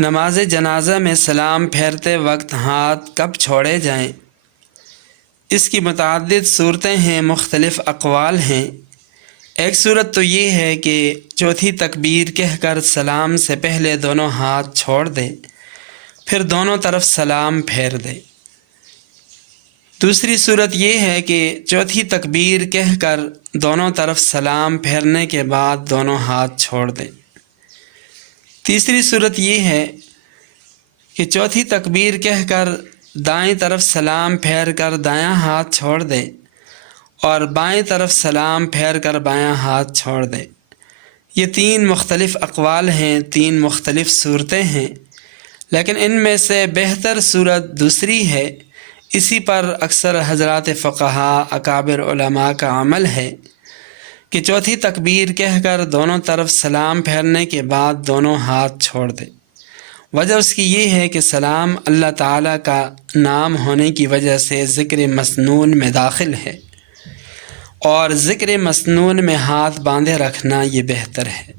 نماز جنازہ میں سلام پھیرتے وقت ہاتھ کب چھوڑے جائیں؟ اس کی متعدد صورتیں ہیں، مختلف اقوال ہیں۔ ایک صورت تو یہ ہے کہ چوتھی تکبیر کہہ کر سلام سے پہلے دونوں ہاتھ چھوڑ دے، پھر دونوں طرف سلام پھیر دے۔ دوسری صورت یہ ہے کہ چوتھی تکبیر کہہ کر دونوں طرف سلام پھیرنے کے بعد دونوں ہاتھ چھوڑ دے۔ تیسری صورت یہ ہے کہ چوتھی تکبیر کہہ کر دائیں طرف سلام پھیر کر دایاں ہاتھ چھوڑ دے اور بائیں طرف سلام پھیر کر بایاں ہاتھ چھوڑ دے۔ یہ تین مختلف اقوال ہیں، تین مختلف صورتیں ہیں، لیکن ان میں سے بہتر صورت دوسری ہے۔ اسی پر اکثر حضرات فقہا، اکابر علماء کا عمل ہے کہ چوتھی تکبیر کہہ کر دونوں طرف سلام پھیرنے کے بعد دونوں ہاتھ چھوڑ دے۔ وجہ اس کی یہ ہے کہ سلام اللہ تعالیٰ کا نام ہونے کی وجہ سے ذکر مسنون میں داخل ہے، اور ذکر مسنون میں ہاتھ باندھے رکھنا یہ بہتر ہے۔